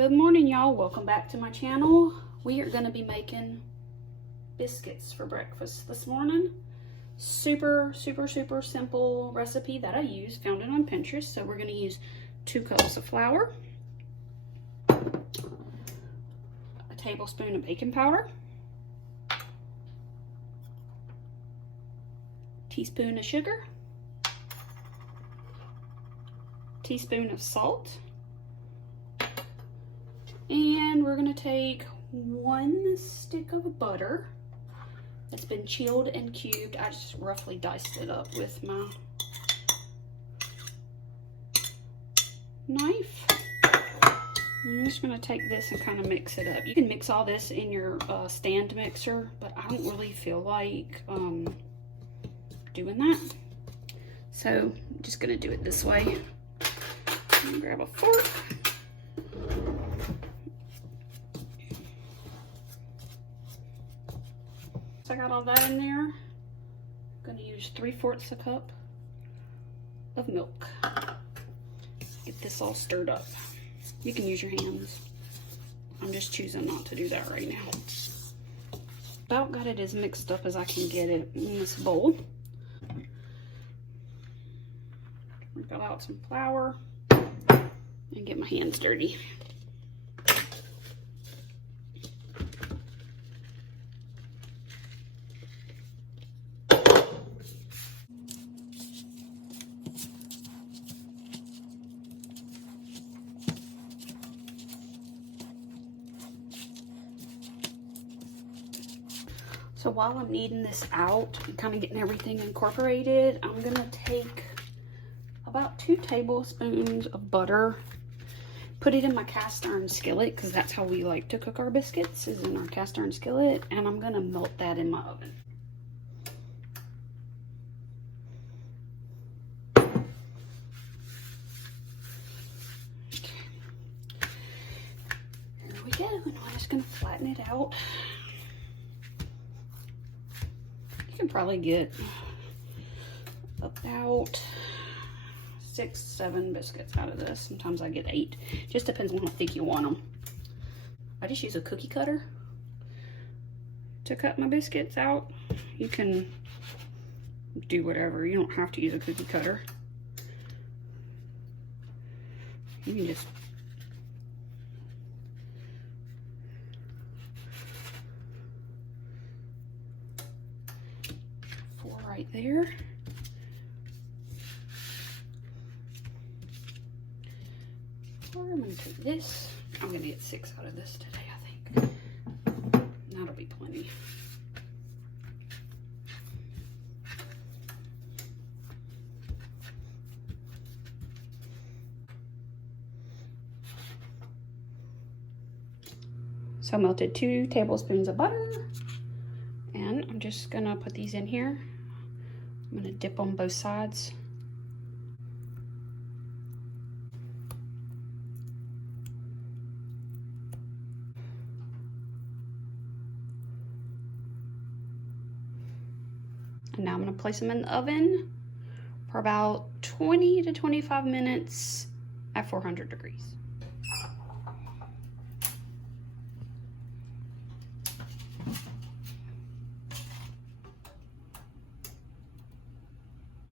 Good morning, y'all. Welcome back to my channel. We are going to be making biscuits for breakfast this morning. Super simple recipe that I use, found it on Pinterest. So we're going to use 2 cups of flour, a tablespoon of baking powder, teaspoon of sugar, teaspoon of salt, and we're going to take 1 stick of butter that's been chilled and cubed. I just roughly diced it up with my knife. I'm just going to take this and kind of mix it up. You can mix all this in your stand mixer, but I don't really feel like doing that. So I'm just going to do it this way. Grab a fork. So I got all that in there. I'm going to use 3/4 cup of milk. Get this all stirred up. You can use your hands. I'm just choosing not to do that right now. About got it as mixed up as I can get it in this bowl. Fill out some flour and get my hands dirty. So while I'm kneading this out and kind of getting everything incorporated, I'm gonna take about 2 tablespoons of butter, put it in my cast iron skillet, because that's how we like to cook our biscuits, is in our cast iron skillet, and I'm gonna melt that in my oven. Here we go, and I'm just gonna flatten it out. You can probably get about 6-7 biscuits out of this. Sometimes I get 8. Just depends on how thick you want them. I just use a cookie cutter to cut my biscuits out. You can do whatever. You don't have to use a cookie cutter. You can just right there. Or I'm going to take this. I'm going to get 6 out of this today, I think. That'll be plenty. So I melted 2 tablespoons of butter, and I'm just going to put these in here. I'm going to dip on both sides. And now I'm going to place them in the oven for about 20 to 25 minutes at 400 degrees.